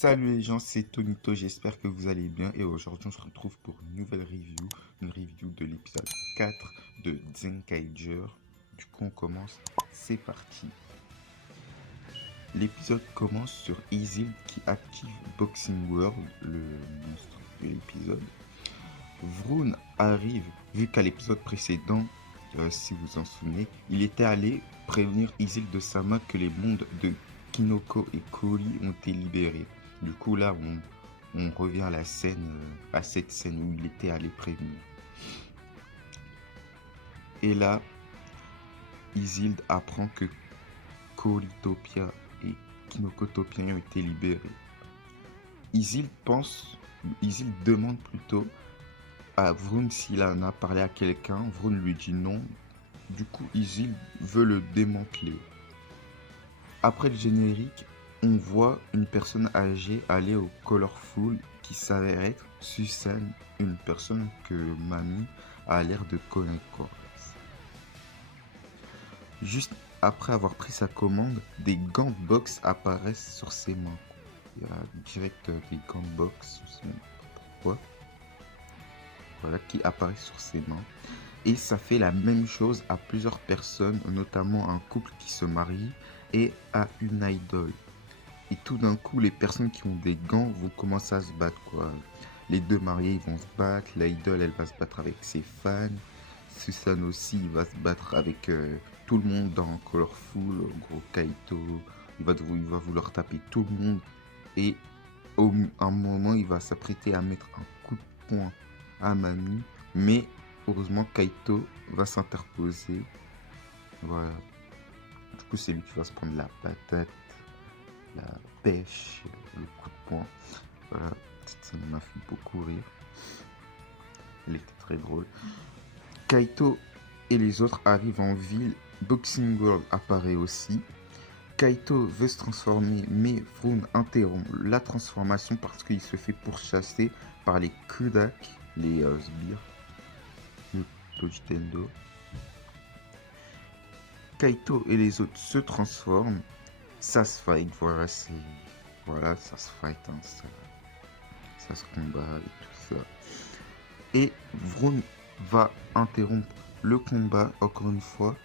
Salut les gens, c'est Tonito, j'espère que vous allez bien et aujourd'hui on se retrouve pour une review de l'épisode 4 de Zenkaiger. Du coup on commence, c'est parti. L'épisode commence sur Isil qui active Boxing World, le monstre de l'épisode. Vroon arrive, vu qu'à l'épisode précédent, si vous en souvenez, il était allé prévenir Isil de Sama que les mondes de Kinoko et Kori ont été libérés. Du coup là on revient à la scène, à cette scène où il était allé prévenir. Et là, Isilde apprend que Koritopia et Kinokotopia ont été libérés. Isilde demande plutôt à Vroon s'il en a parlé à quelqu'un. Vroon lui dit non. Du coup, Isilde veut le démanteler. Après le générique, on voit une personne âgée aller au Colorful qui s'avère être Susan, une personne que Mamie a l'air de connaître quoi. Juste après avoir pris sa commande, des gants de boxe apparaissent sur ses mains. Il y a direct des gants de boxe, je sais même pas pourquoi. Voilà, qui apparaissent sur ses mains. Et ça fait la même chose à plusieurs personnes, notamment un couple qui se marie et à une idole. Et tout d'un coup, les personnes qui ont des gants vont commencer à se battre, quoi. Les deux mariés ils vont se battre, l'idole elle va se battre avec ses fans, Susan aussi il va se battre avec tout le monde dans Colorful, en gros Kaito, il va vouloir taper tout le monde et à un moment il va s'apprêter à mettre un coup de poing à Mamie, mais heureusement Kaito va s'interposer, voilà. Du coup c'est lui qui va se prendre la patate, la pêche, le coup de poing. Voilà, cette scène m'a fait beaucoup rire. Elle était très drôle. Kaito et les autres arrivent en ville. Boxing World apparaît aussi. Kaito veut se transformer, mais Vroon interrompt la transformation parce qu'il se fait pourchasser par les Kudak, les sbires de Tojitendo. Kaito et les autres se transforment. Ça se fight, voilà, ça se fight, hein, ça se combat et tout ça. Et Vroon va interrompre le combat encore une fois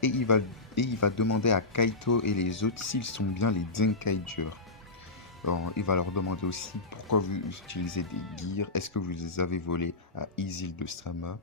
et il va demander à Kaito et les autres s'ils sont bien les Zenkaiger. Alors, il va leur demander aussi pourquoi vous utilisez des gears, est-ce que vous les avez volés à Isil de Sama.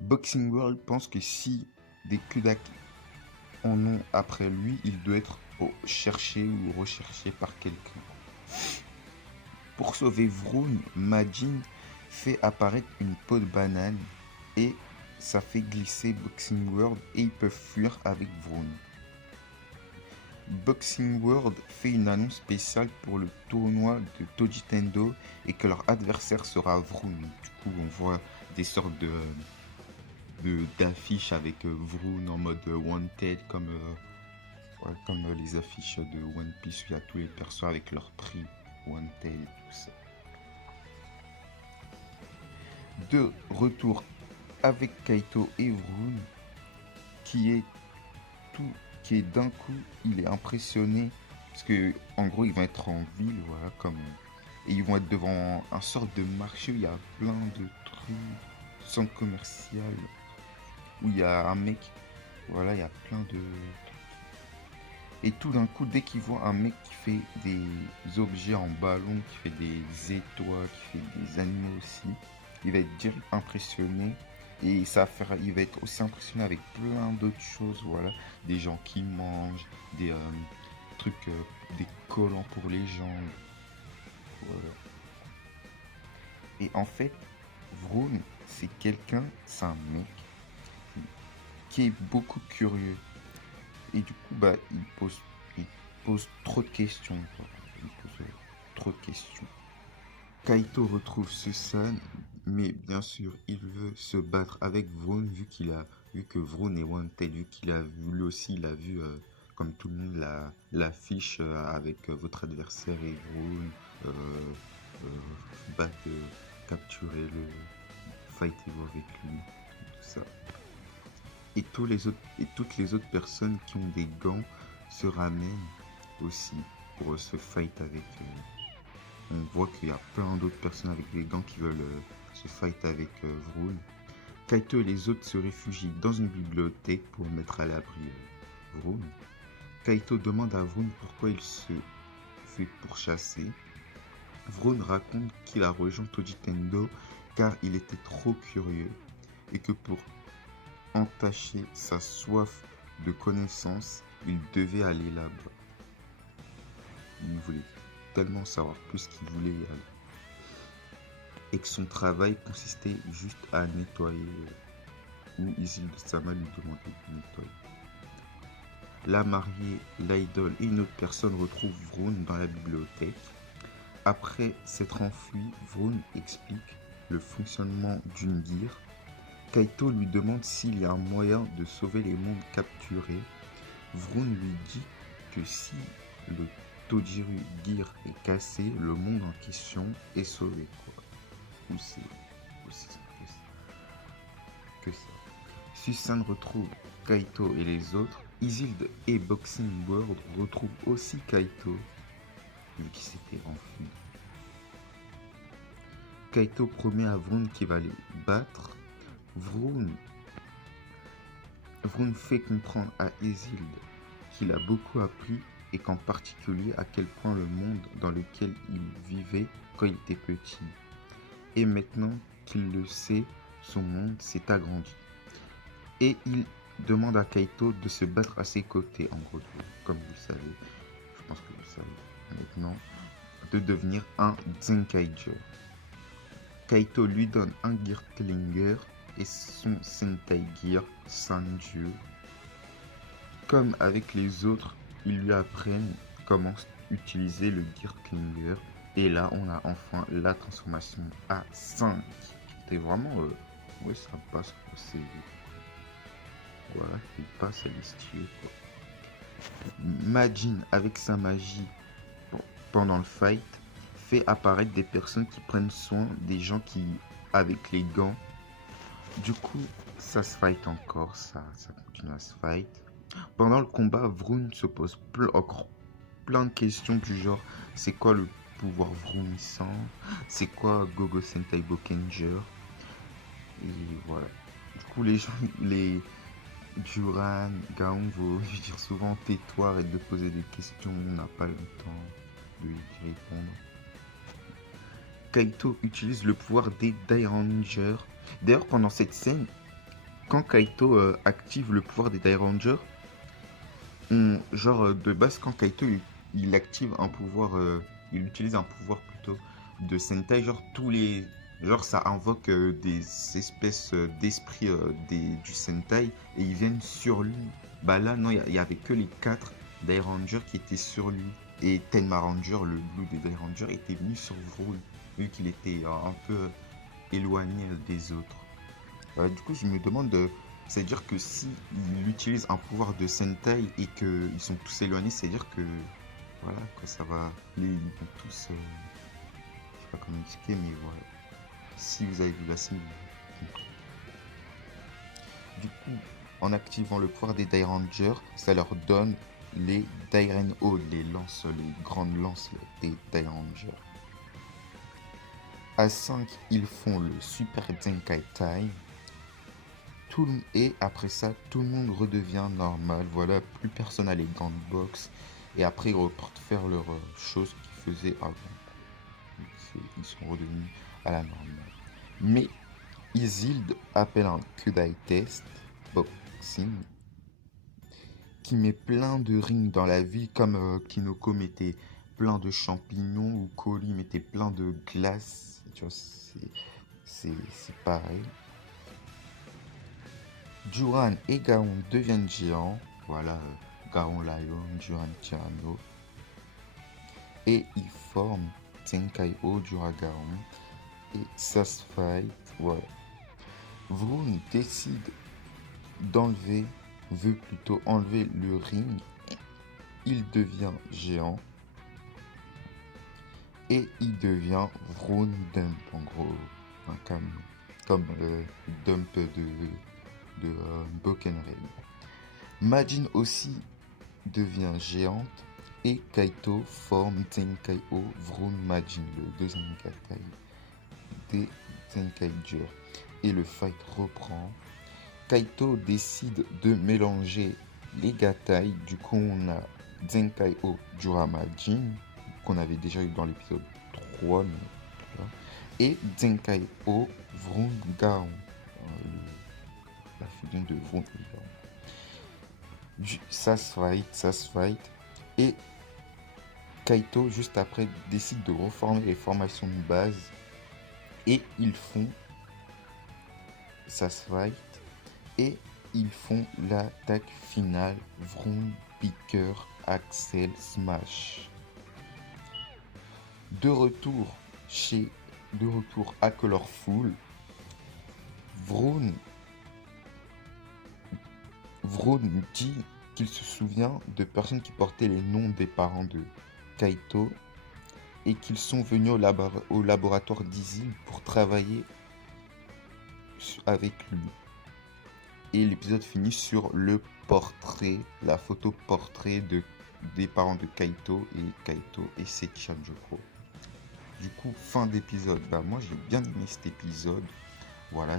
Boxing World pense que si des Kudak en ont après lui, il doit être cherché ou recherché par quelqu'un. Pour sauver Vroon, Majin fait apparaître une peau de banane et ça fait glisser Boxing World et ils peuvent fuir avec Vroon. Boxing World fait une annonce spéciale pour le tournoi de Tojitendo et que leur adversaire sera Vroon. Du coup, on voit des sortes d'affiches avec Vroon en mode Wanted comme les affiches de One Piece où il y a tous les persos avec leur prix Wanted et tout ça. De retour avec Kaito et Vroon qui est d'un coup, il est impressionné parce que en gros ils vont être en ville, voilà, et ils vont être devant un sorte de marché où il y a plein de trucs, centre commercial où il y a un mec, voilà, il y a plein de et tout d'un coup dès qu'il voit un mec qui fait des objets en ballon, qui fait des étoiles, qui fait des animaux aussi, il va être direct impressionné. Et il va être aussi impressionné avec plein d'autres choses, voilà, des gens qui mangent, des trucs, des collants pour les gens, voilà. Et en fait, Vroon, c'est un mec qui est beaucoup curieux. Et du coup, bah, il pose trop de questions, quoi. Il pose trop de questions. Kaito retrouve Susan, mais bien sûr, il veut se battre avec Vroon vu que Vroon est wanted, vu qu'il a vu, lui aussi, il a vu, comme tout le monde, l'affiche avec votre adversaire et Vroon, battre, capturer le, fightez-vous avec lui, tout ça. Et toutes les autres personnes qui ont des gants se ramènent aussi pour se fight avec eux. on voit qu'il y a plein d'autres personnes avec des gants qui veulent se fight avec Vroon. Kaito et les autres se réfugient dans une bibliothèque pour mettre à l'abri Vroon. Kaito demande à Vroon pourquoi il se fait pourchasser. Vroon raconte qu'il a rejoint Toji Tendo car il était trop curieux et que pour entacher sa soif de connaissance, il devait aller là-bas. Il voulait tellement savoir plus qu'il voulait y aller. Et que son travail consistait juste à nettoyer où Isilde-sama lui demandait de nettoyer. La mariée, l'idole et une autre personne retrouvent Vroon dans la bibliothèque. Après s'être enfui, Vroon explique le fonctionnement d'une gear. Kaito lui demande s'il y a un moyen de sauver les mondes capturés. Vroon lui dit que si le Tojiru Gear est cassé, le monde en question est sauvé. Ou c'est aussi simple que ça. Susan retrouve Kaito et les autres. Isilde et Boxing World retrouvent aussi Kaito, vu qu'il s'était enfui. Kaito promet à Vroon qu'il va les battre. Vroon fait comprendre à Isilde qu'il a beaucoup appris et qu'en particulier à quel point le monde dans lequel il vivait quand il était petit. Et maintenant qu'il le sait, son monde s'est agrandi. Et il demande à Kaito de se battre à ses côtés, en gros, comme vous le savez, je pense que vous le savez maintenant, de devenir un Zenkaiger. Kaito lui donne un Gear Klinger et son Sentai Gear Sanju. Comme avec les autres, ils lui apprennent comment utiliser le Gear Klinger. Et là, on a enfin la transformation à 5. C'était vraiment... ouais, ça passe. C'est... Voilà, il passe à l'estier. Majin, avec sa magie, pendant le fight, fait apparaître des personnes qui prennent soin des gens qui... avec les gants. Du coup, ça se fight encore, ça continue à se fight. Pendant le combat, Vroon se pose encore plein de questions du genre, c'est quoi le pouvoir vroomissant, c'est quoi Gogo Sentai Bokenger, et voilà. Du coup, les gens, les Juran, Gaon vont lui dire souvent tais-toi, arrête de poser des questions, on n'a pas le temps de lui répondre. Kaito utilise le pouvoir des Dairangers. D'ailleurs, pendant cette scène, quand Kaito active le pouvoir des Dairangers, genre de base, quand Kaito il active un pouvoir, il utilise un pouvoir plutôt de Sentai, genre genre ça invoque des espèces d'esprits du Sentai et ils viennent sur lui. Bah là non, il y avait que les 4 Dairangers qui étaient sur lui et Tenma Ranger, le blue des Dairangers, était venu sur Vroon vu qu'il était un peu éloigné des autres. Du coup je me demande c'est-à-dire que si il utilise un pouvoir de Sentai et qu'ils sont tous éloignés, c'est-à-dire que voilà, que ça va, ils vont tous, je sais pas comment expliquer, mais voilà. Si vous avez vu la scène, vous comprenez. Du coup, en activant le pouvoir des Dairangers, ça leur donne les Dairen-O, les lances, les grandes lances des Dairangers. À 5, ils font le Super Zenkai Time. Et après ça, tout le monde redevient normal. Voilà, plus personne n'a les gants de boxe. Et après, ils repartent faire leurs choses qu'ils faisaient avant. Ils sont redevenus à la normale. Mais Isilde appelle un Kudai Test Boxing qui met plein de rings dans la ville, comme Kinoko mettait plein de champignons ou Koli mettait plein de glace. Tu vois, c'est pareil. Juran et Gaon deviennent géants. Voilà, Gaon Lion, Juran Tyranno. Et ils forment Tenkaiho Duragaon. Et ça se fight. Voilà. Vroon veut plutôt enlever le ring. Il devient géant. Et il devient Vroon Dump, en gros. Comme Dump de Boken Red. Majin aussi devient géante et Kaito forme Zenkai-O Vroom Majin, le deuxième Gatai des Zenkaijers. Et le fight reprend. Kaito décide de mélanger les Gatai. Du coup, on a Zenkai-O Juramajin, qu'on avait déjà eu dans l'épisode 3. Et Zenkai-O Vrungaon, la fusion de Vrungaon. Ça se fight. Et Kaito, juste après, décide de reformer les formations de base. Et ils font ça se fight. Et ils font l'attaque finale Vroom Picker Axel Smash. De retour à Colorful, Vroom dit qu'il se souvient de personnes qui portaient les noms des parents de Kaito et qu'ils sont venus au laboratoire d'Izzy pour travailler avec lui. Et l'épisode finit sur le portrait, la photo portrait des parents de Kaito et Sechan, je crois. Du coup, fin d'épisode. Moi j'ai bien aimé cet épisode. Voilà,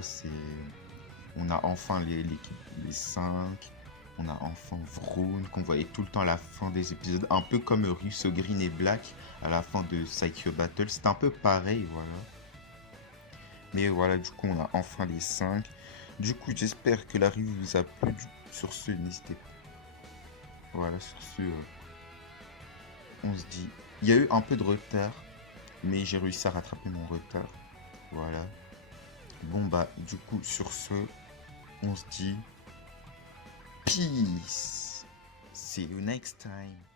on a enfin l'équipe, les 5. On a enfin Vroom, qu'on voyait tout le temps à la fin des épisodes. Un peu comme Russo Green et Black à la fin de Psycho Battle. C'est un peu pareil, voilà. Mais voilà, du coup, on a enfin les 5. Du coup, j'espère que la review vous a plu. Sur ce, n'hésitez pas. Voilà, sur ce, on se dit. Il y a eu un peu de retard, mais j'ai réussi à rattraper mon retard. Voilà. Bon, du coup, sur ce, on se dit. Peace. See you next time.